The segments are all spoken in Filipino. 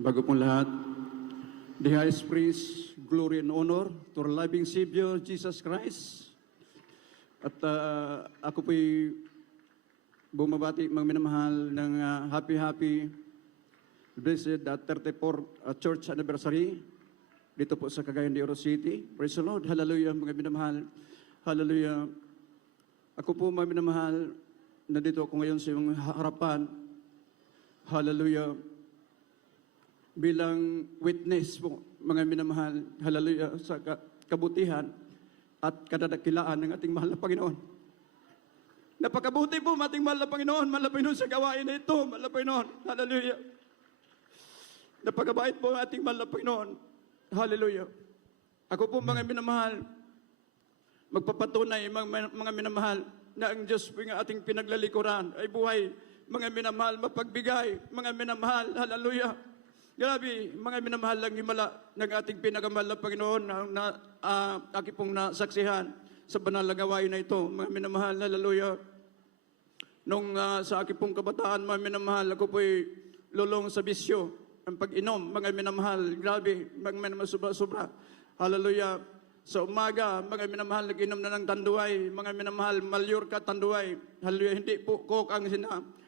Bago pong lahat, the highest praise, glory, and honor to our loving Savior, Jesus Christ. At ako po'y bumabati mga minamahal ng happy, blessed 34th church anniversary dito po sa Cagayan de Oro City. Praise the Lord. Hallelujah mga minamahal. Hallelujah. Ako po mga minamahal, nandito ako ngayon sa iyong harapan. Hallelujah. Bilang witness po, mga minamahal, hallelujah, sa kabutihan at kadadakilaan ng ating mahal na Panginoon. Napakabuti po ating mahal na Panginoon, mahal na Panginoon sa gawain na ito, mahal na Panginoon, hallelujah. Napakabait po ating mahal na Panginoon, hallelujah. Ako po mga minamahal, magpapatunay mga minamahal na ang Diyos po ng ating pinaglalikuran ay buhay, mga minamahal, mapagbigay, mga minamahal, hallelujah. Grabe, mga minamahal lang himala ng ating pinakamahal na Panginoon na aking pong nasaksihan sa banal na gawain na ito. Mga minamahal, hallelujah. Nung sa aking pong kabataan, mga minamahal, ako po'y lulong sa bisyo, ang pag-inom, mga minamahal, grabe, mga minamahal, sobra-sobra. Hallelujah. Sa umaga, mga minamahal, nag-inom na ng tanduay, mga minamahal, malyurka, tanduay. Hallelujah, hindi po coke ang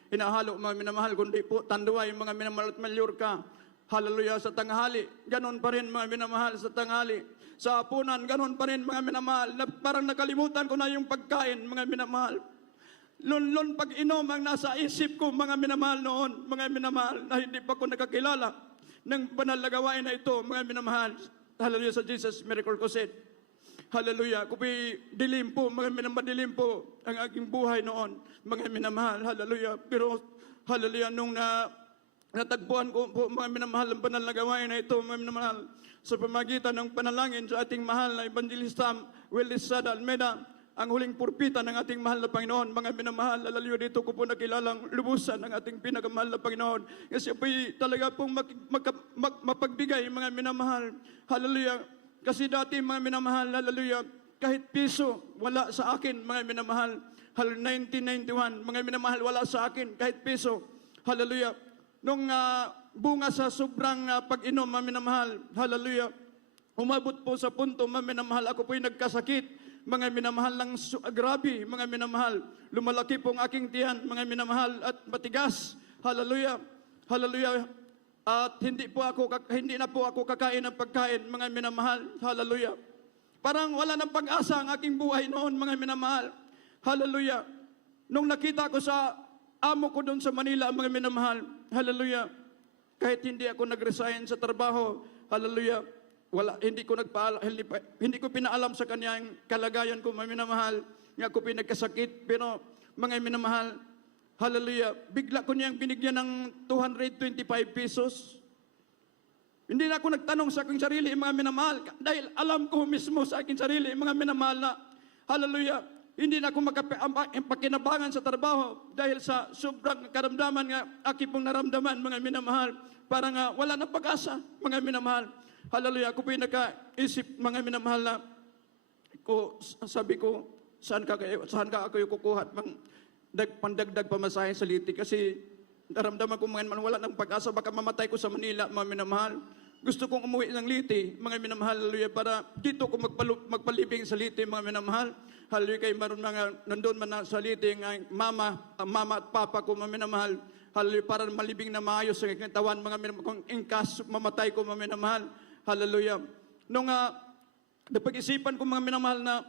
hinahalo, mga minamahal, kundi po tanduay, mga minamahal at malyurka. Hallelujah, sa tanghali, ganon pa rin mga minamahal sa tanghali. Sa hapunan, ganon pa rin mga minamahal. Parang nakalimutan ko na yung pagkain, mga minamahal. Lon pag-inom ang nasa isip ko, mga minamahal noon, mga minamahal, na hindi pa ko nakakilala ng banal na gawain na ito, mga minamahal. Hallelujah sa Jesus Miracle Crusade. Hallelujah, kupi dilim po, mga minamahal, dilim po ang aking buhay noon, mga minamahal. Hallelujah, pero hallelujah, nung natagpuan ko po mga minamahal ang banal na gawain na ito, mga minamahal, sa pamagitan ng panalangin sa ating mahal na Evangelista Willis Sada Almeida, ang huling purpita ng ating mahal na Panginoon. Mga minamahal, lalo dito ko po nakilalang lubusan ng ating pinakamahal na Panginoon. Kasi po'y talaga pong mapagbigay, mga minamahal. Hallelujah. Kasi dati, mga minamahal, hallelujah, kahit piso, wala sa akin, mga minamahal. 1991, mga minamahal, wala sa akin, kahit piso. Hallelujah. Nung bunga sa sobrang pag-inom, mga minamahal, hallelujah, umabot po sa punto, mga minamahal, ako po'y nagkasakit, mga minamahal lang, grabe, mga minamahal, lumalaki po ang aking tiyan, mga minamahal, at matigas, hallelujah, hallelujah, at hindi na po ako kakain ng pagkain, mga minamahal, hallelujah. Parang wala ng pag-asa ang aking buhay noon, mga minamahal, hallelujah. Nung nakita ko sa amo ko doon sa Manila, mga minamahal, hallelujah, kahit hindi ako nag-resign sa trabaho, hallelujah, hindi ko pinaalam sa kanya ang kalagayan ko, mga minamahal, nga ako pinagkasakit, pero mga minamahal, hallelujah, bigla ko niyang binigyan ng 225 pesos. Hindi na ako nagtanong sa aking sarili, mga minamahal, dahil alam ko mismo sa aking sarili, mga minamahal, na hallelujah, hindi na ako magpakinabangan sa trabaho dahil sa sobrang karamdaman nga aking pong naramdaman, mga minamahal. Parang wala na pag-asa, mga minamahal. Hallelujah, ako po'y nakaisip, mga minamahal, na sabi ko, saan ka ako kukuha at pandagdag pamasahe sa Liti? Kasi naramdaman ko, mga minamahal, wala ng pag-asa, baka mamatay ko sa Manila, mga minamahal. Gusto kong umuwi ng Liti, mga minamahal, hallelujah, para dito ko magpalibing sa Liti, mga minamahal. Hallelujah, kayo maroon mga nandun man sa Liti, ng mama at papa ko, mga minamahal. Hallelujah, para malibing na maayos sa katawan, mga minamahal, kung ingkas, mamatay ko, mga minamahal. Hallelujah. Nung napag-isipan ko, mga minamahal, na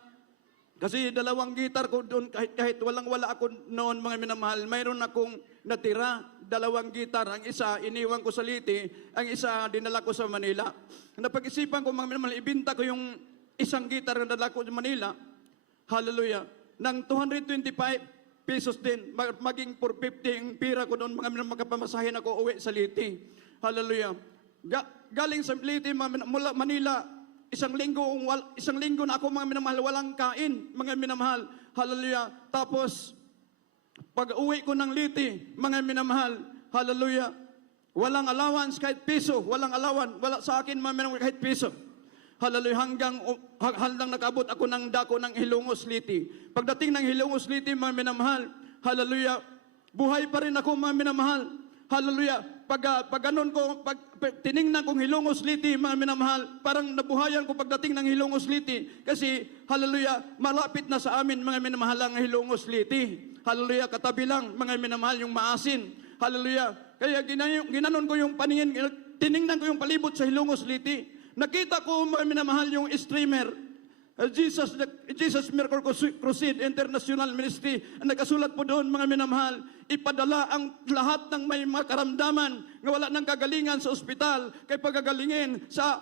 kasi dalawang gitar ko doon, kahit walang-wala ako noon, mga minamahal, mayroon akong natira, dalawang gitar. Ang isa, iniwan ko sa Liti, ang isa, dinala ko sa Manila. Napag-isipan ko, mga minamahal, ibinta ko yung isang gitar na dala ko sa Manila, hallelujah, ng 225 pesos din, maging 450 ang pira ko doon, mga minamahal, makapamasahin ako uwi sa Liti. Hallelujah. Galing sa Liti, mula Manila, isang linggo na ako, mga minamahal, walang kain, mga minamahal, hallelujah. Tapos, pag uwi ko ng Liti, mga minamahal, hallelujah, walang allowance kahit piso, wala sa akin, mga minamahal, kahit piso. Hallelujah, hanggang nakabot ako ng dako ng Hilongos Liti. Pagdating ng Hilongos Liti, mga minamahal, hallelujah, buhay pa rin ako, mga minamahal, hallelujah. pag ganun ko, tiningnan kong Hilongos Liti, mga minamahal, parang nabuhayan ko pagdating ng Hilongos Liti. Kasi, hallelujah, malapit na sa amin, mga minamahal, ang Hilongos Liti. Hallelujah, katabi lang, mga minamahal, yung Maasin. Hallelujah. Kaya ginanon ko yung paningin, tiningnan ko yung palibot sa Hilongos Liti. Nakita ko, mga minamahal, yung streamer, Jesus Miracle Crusade International Ministry. Ang nakasulat po doon, mga minamahal, ipadala ang lahat ng may mga karamdaman nga wala ng kagalingan sa ospital kay pagagalingin sa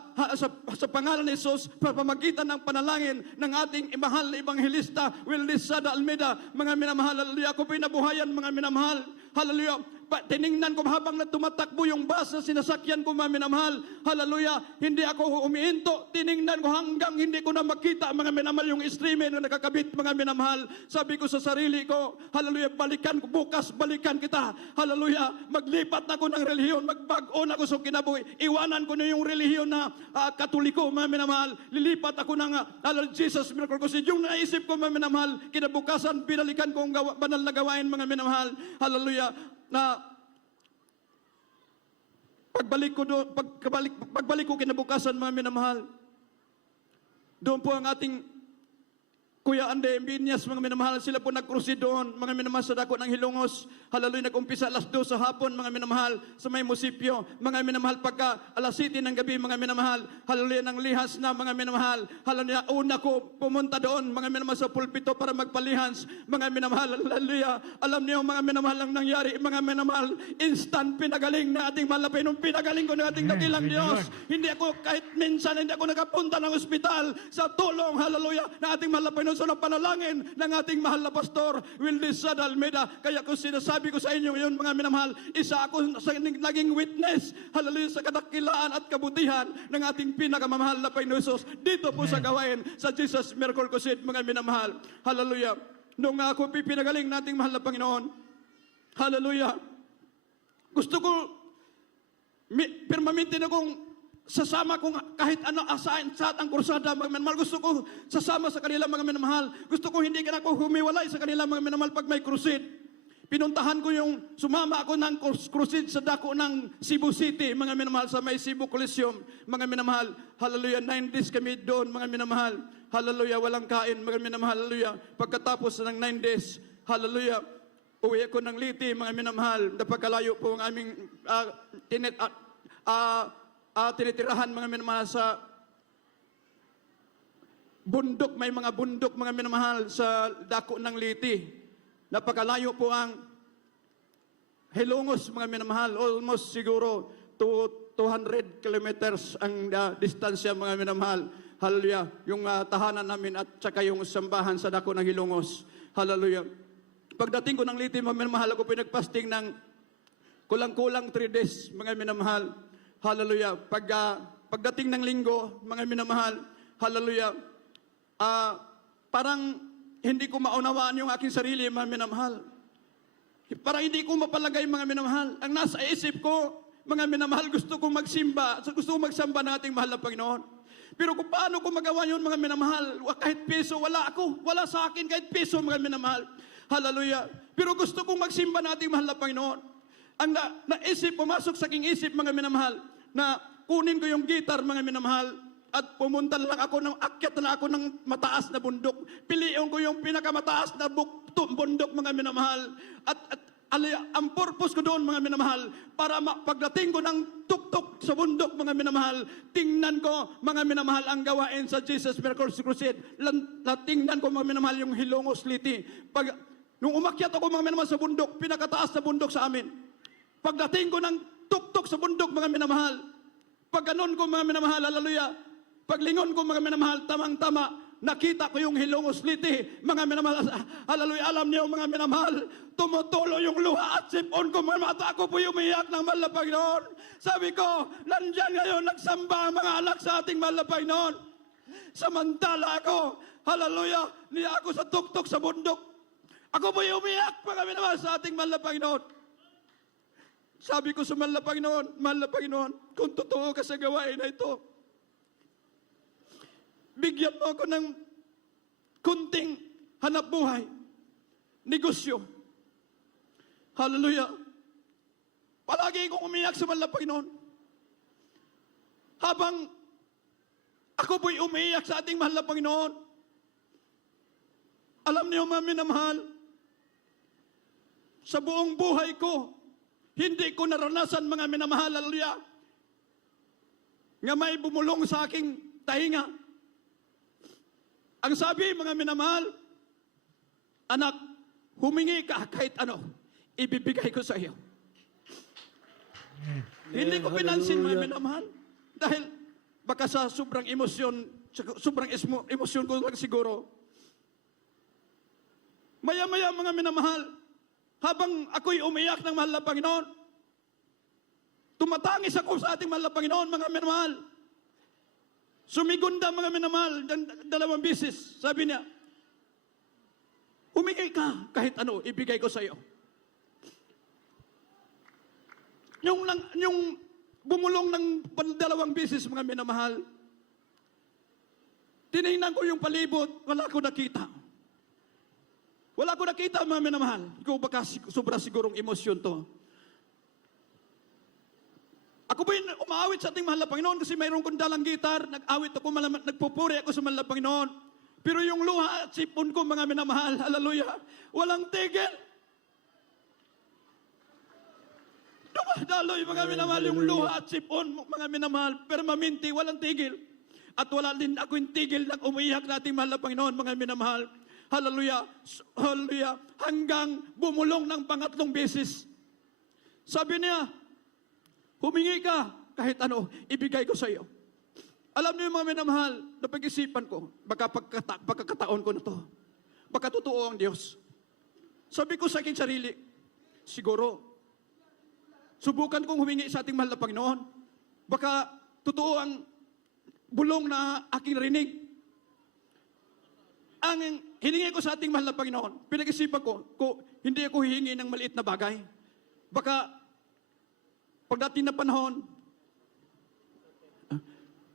pangalan ni Jesus pamagitan ng panalangin ng ating mahal na ebanghelista Willis Sada Almeida. Mga minamahal, hallelujah, ako po'y nabuhayan, mga minamahal, hallelujah. Tiningnan ko habang na tumatakbo yung bus na sinasakyan ko, mga minamahal, hallelujah, hindi ako umiinto. Tiningnan ko hanggang hindi ko na makita, mga minamahal, yung streamer na nakakabit, mga minamahal. Sabi ko sa sarili ko, hallelujah, balikan ko bukas, balikan kita, hallelujah, maglipat na ko ng relihiyon, magbago na ko sa kinabuhi, iwanan ko na yung relihiyon na Katoliko, mga minamahal, lilipat ako ng Jesus Miracle Crusade. Yung naisip ko, mga minamahal, kinabukasan, pinalikan ko ang banal na gawain, mga minamahal, hallelujah, na pagbalik ko kinabukasan, mga minamahal, doon po ang ating Kuya Ande Binyas, mga minamahal, sila po nagkrusid doon, mga minamahal, sa dako ng Hilongos. Hallelujah, nag-umpisa alas 2 sa hapon, mga minamahal, sa may musipyo. Mga minamahal, pagka alas 7 ng gabi, mga minamahal, hallelujah, ng lihas na, mga minamahal, hallelujah, una ko pumunta doon, mga minamahal, sa pulpito para magpalihans, mga minamahal, hallelujah. Alam niyo, mga minamahal, ang nangyari, mga minamahal, instant pinagaling na ating malapay. Nung pinagaling ko ng ating dakilang Diyos, hindi ako, kahit minsan, hindi ako nakapunta ng ospital sa tulong, hallelujah, na ating malapay sa panalangin ng ating mahal na pastor, Willis Sada Almeida. Kaya kung sinasabi ko sa inyo yun, mga minamahal, isa ako sa naging witness, hallelujah, sa kadakilaan at kabutihan ng ating pinakamamahal na Panginoon Jesus dito po sa gawain sa Jesus Miracle Crusade, mga minamahal. Hallelujah. Nung ako pinagaling nating mahal na Panginoon, hallelujah, gusto ko permanente na kong sasama kong kahit ano asahin sa atang kursada, mga minamahal. Gusto ko sasama sa kanila, mga minamahal. Gusto ko hindi ka na ako humiwalay sa kanila, mga minamahal, pag may crusade. Pinuntahan ko yung, sumama ako ng crusade sa dako ng Cebu City, mga minamahal, sa may Cebu Coliseum, mga minamahal. Hallelujah, 9 days kami doon, mga minamahal. Hallelujah, walang kain, mga minamahal. Hallelujah, pagkatapos ng 9 days, hallelujah, uwi ako ng Liti, mga minamahal. Napagkalayo po ang aming tinitirahan, mga minamahal, sa bundok. May mga bundok, mga minamahal, sa dako ng Liti. Napakalayo po ang Hilongos, mga minamahal. Almost siguro 200 kilometers ang distansya, mga minamahal. Hallelujah. Yung tahanan namin at saka yung sambahan sa dako ng Hilongos. Hallelujah. Pagdating ko ng Liti, mga minamahal, ako pinagpasting ng kulang-kulang 3 days, mga minamahal. Hallelujah. Pagdating ng linggo, mga minamahal, hallelujah, parang hindi ko maunawaan yung aking sarili, mga minamahal. Parang hindi ko mapalagay, mga minamahal. Ang nasa isip ko, mga minamahal, gusto kong magsimba, gusto kong magsamba ng ating mahal na Panginoon. Pero kung paano ko magawa yun, mga minamahal, kahit piso, wala ako. Wala sa akin kahit piso, mga minamahal. Hallelujah. Pero gusto kong magsimba ng ating mahal na Panginoon. Ang naisip, pumasok sa aking isip, mga minamahal, na kunin ko yung gitar, mga minamahal, at pumunta lang ako, akyat na ako ng mataas na bundok. Piliin ko yung pinakamataas na bundok, mga minamahal. At ang purpose ko doon, mga minamahal, para pagdating ko ng tuktok sa bundok, mga minamahal, tingnan ko, mga minamahal, ang gawain sa Jesus Miracle Crusade. Tingnan ko, mga minamahal, yung Hilongos Liti. Nung umakyat ako, mga minamahal, sa bundok, pinakataas na bundok sa amin. Pagdating ko ng tuktok sa bundok, mga minamahal, pag ganon ko, mga minamahal, hallelujah, paglingon ko, mga minamahal, tamang-tama, nakita ko yung Hilongos Liti, mga minamahal, hallelujah. Alam niyo, mga minamahal, tumutulo yung luha at sipon ko, mga mata ko po umiyak ng mahal na Panginoon. Sabi ko, nandyan ngayon nagsamba ang mga anak sa ating mahal na Panginoon. Samantala ako, hallelujah, niya ako sa tuktok sa bundok. Ako po umiyak, mga minamahal, sa ating mahal na Panginoon. Sabi ko sa mahal na Panginoon, kung totoo ka sa gawain na ito, bigyan mo ako ng kunting hanap buhay, negosyo. Hallelujah. Palagi kong umiyak sa mahal na Panginoon. Habang ako po'y umiiyak sa ating mahal na Panginoon, alam niyo mga minamahal, sa buong buhay ko, hindi ko naranasan mga minamahal, haleluya, nga may bumulong sa aking tainga. Ang sabi mga minamahal, anak, humingi ka kahit ano, ibibigay ko sa iyo. Hindi ko pinansin mga minamahal, dahil baka sa sobrang emosyon ko lang siguro. Maya-maya mga minamahal, habang ako'y umiyak ng mahal na Panginoon, tumatangis ako sa ating mahal na Panginoon, mga minamahal. Sumigunda mga minamahal, 2 beses. Sabi niya, humingi ka kahit ano, ibigay ko sa iyo. Yung bumulong ng 2 beses, mga minamahal, tinignan ko yung palibot, wala ko nakita. Wala ko nakita, mga minamahal. Ikaw baka sobra sigurong emosyon to. Ako ba yung umaawit sa ating mahal na Panginoon kasi mayroon kong dalang gitar, nag-awit ako, nagpupuri ako sa mahal na Panginoon. Pero yung luha at sipon ko, mga minamahal, haleluya, walang tigil. Dumadaloy, mga minamahal, yung luha at sipon, mga minamahal, permanente, walang tigil. At wala din ako yung tigil ng umiyak na ating mahal na Panginoon, mga minamahal. Hallelujah, hallelujah, hanggang bumulong ng 3 beses. Sabi niya, humingi ka kahit ano, ibigay ko sa iyo. Alam niyo mga minamahal, napag-isipan ko, baka pagkakataon ko na to, baka totoo ang Diyos. Sabi ko sa aking sarili, siguro, subukan kong humingi sa ating mahal na Panginoon, baka totoo ang bulong na aking rinig. Ang hiningi ko sa ating mahal na Panginoon, pinag-isipan ko, hindi ako hihingi ng maliit na bagay. Baka, pagdating na panahon,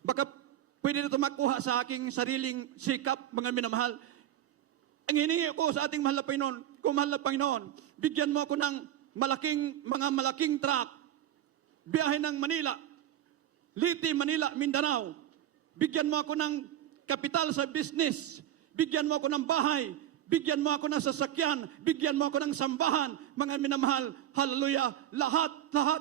baka pwede na ito makuha sa aking sariling sikap, mga minamahal. Ang hiningi ko sa ating mahal na Panginoon, kung mahal na Panginoon, bigyan mo ako ng mga malaking truck, biyahe ng Manila, Liti, Manila, Mindanao. Bigyan mo ako ng kapital sa business. Bigyan mo ako ng bahay, bigyan mo ako ng sasakyan, bigyan mo ako ng sambahan, mga minamahal, hallelujah, lahat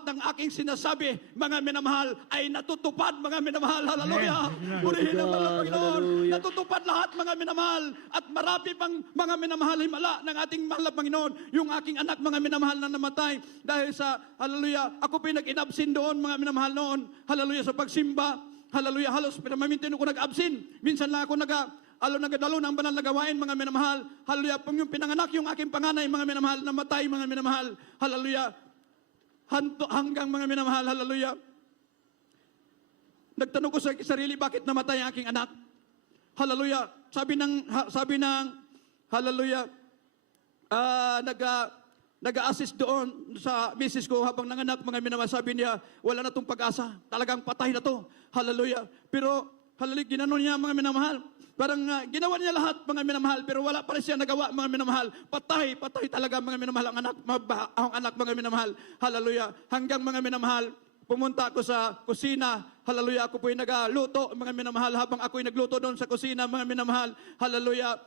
ng aking sinasabi, mga minamahal, ay natutupad, mga minamahal, hallelujah, purihin ang mahal na Panginoon, natutupad lahat, mga minamahal, at marami pang mga minamahal himala ng ating mahal na Panginoon, yung aking anak, mga minamahal na namatay, dahil sa, hallelujah, ako pinag-inabsin doon, mga minamahal noon, hallelujah, sa pagsimba, hallelujah, halos pinamamintin ako nag-absin, minsan lang ako nagadalo ng banal na gawain, mga minamahal. Hallelujah. Pag yung pinanganak yung aking panganay, mga minamahal, namatay, mga minamahal. Hallelujah. Hanggang mga minamahal, hallelujah. Nagtanong ko sa sarili, bakit namatay ang aking anak? Hallelujah. Sabi ng hallelujah, nag-a-assist doon sa misis ko habang nanganak, mga minamahal. Sabi niya, wala na itong pag-asa. Talagang patay na to. Hallelujah. Pero, hallelujah, ginanon niya, mga minamahal. Parang ginawa niya lahat, mga minamahal, pero wala pa rin siya nagawa, mga minamahal. Patay talaga, mga minamahal, ang anak, mga minamahal. Hallelujah. Hanggang, mga minamahal, pumunta ako sa kusina. Hallelujah. Ako po'y nagluto, mga minamahal. Habang ako'y nagluto doon sa kusina, mga minamahal. Hallelujah.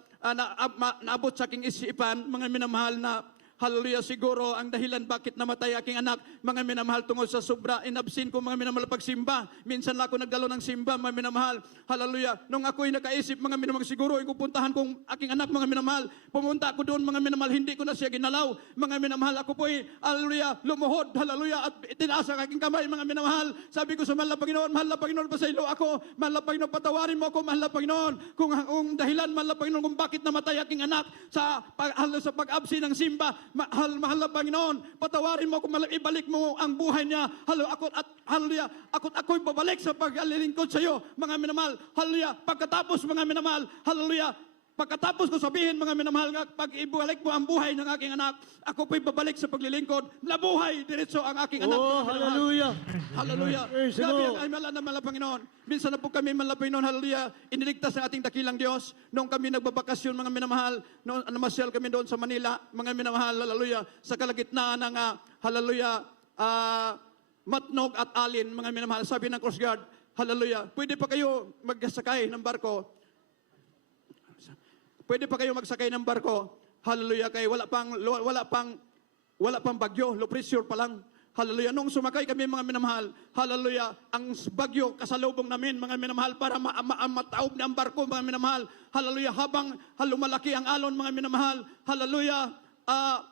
Naabot sa aking isipan, mga minamahal, na hallelujah, siguro ang dahilan bakit namatay aking anak, mga minamahal, tungkol sa sobra inabsin ko, mga minamahal, pagsimba. Minsan lang ako nagdalo ng simba, mga minamahal. Hallelujah. Nung ako'y nakaisip, mga minamahal, siguro yung pupuntahan kong aking anak, mga minamahal. Pumunta ako doon, mga minamahal, hindi ko na siya ginalaw. Mga minamahal, ako po'y, hallelujah, lumuhod, hallelujah, at itinaas ang aking kamay, mga minamahal. Sabi ko sa mahal na Panginoon, pasaylo ako, mahal na Panginoon, patawarin mo ako, mahal na Panginoon, kung dahilan, mahal na Panginoon, kung bakit namatay aking anak sa pag-absin ng simba. Mahal na Panginoon, patawarin mo kung ibalik mo ang buhay niya. Hallelujah, ako'y babalik sa paglilingkod sa iyo, mga minamahal. Hallelujah, pagkatapos, mga minamahal, hallelujah, pagkatapos ko sabihin, mga minamahal, pag ibalik mo ang buhay ng aking anak, ako po'y babalik sa paglilingkod. Nabuhay diretso ang aking anak. Oh, hallelujah. Hallelujah. Grabe ang ay mahal na Panginoon. Minsan na po kami, mahal na Panginoon, hallelujah, iniligtas ng ating dakilang Diyos. Noong kami nagbabakasyon, mga minamahal, namasyal kami doon sa Manila, mga minamahal, hallelujah, sa kalagitnaan ng, hallelujah, Matnog at Alin, mga minamahal. Sabi ng Coast Guard, hallelujah, pwede pa kayo magsakay ng barko. Pwede pa kayo magsakay ng barko. Hallelujah, kay wala pang bagyo, low pressure pa lang. Hallelujah. Nung sumakay kami mga minamahal, hallelujah, ang bagyo kasalubong namin mga minamahal para mataob na ang barko mga minamahal. Hallelujah. Habang lumalaki ang alon mga minamahal, hallelujah,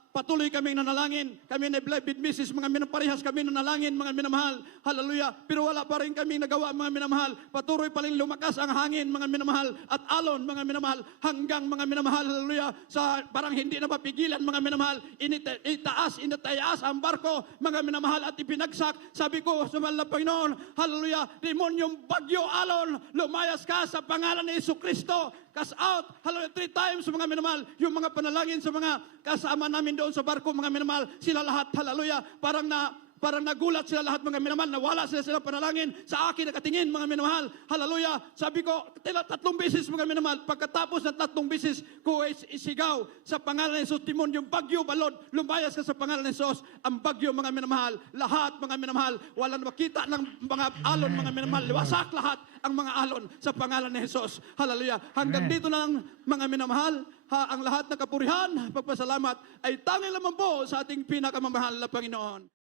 patuloy kaming nanalangin. Kami na beloved Mrs. mga minaparehas kami nanalangin mga minamahal. Hallelujah. Pero wala pa rin kaming nagawa mga minamahal. Patuloy pa rin lumakas ang hangin mga minamahal at alon mga minamahal hanggang mga minamahal. Hallelujah. Sa parang hindi na mapigilan mga minamahal. Inataas ang barko mga minamahal at ipinagsak. Sabi ko sa mahal na Panginoon, hallelujah, demonyong bagyo alon, lumayas ka sa pangalan ni Jesucristo. Cast out, hallelujah, 3 times mga minamahal. Yung mga panalangin sa mga kasama namin doon sa barko mga minamahal, sila lahat, hallelujah, parang nagulat sila lahat mga minamahal, nawala sila panalangin sa akin nakatingin mga minamahal, hallelujah. Sabi ko, 3 beses mga minamahal, pagkatapos ng 3 beses ko isigaw sa pangalan ni Jesus, Timon, yung bagyo balod, lumayas ka sa pangalan ni Jesus. Ang bagyo mga minamahal, lahat mga minamahal, walang makita ng mga alon mga minamahal, wasak lahat ang mga alon sa pangalan ni Jesus. Hallelujah. Hanggang dito na lang mga minamahal, ang lahat ng kapurihan, pagpasalamat ay tanging lamang po sa ating pinakamamahal na Panginoon.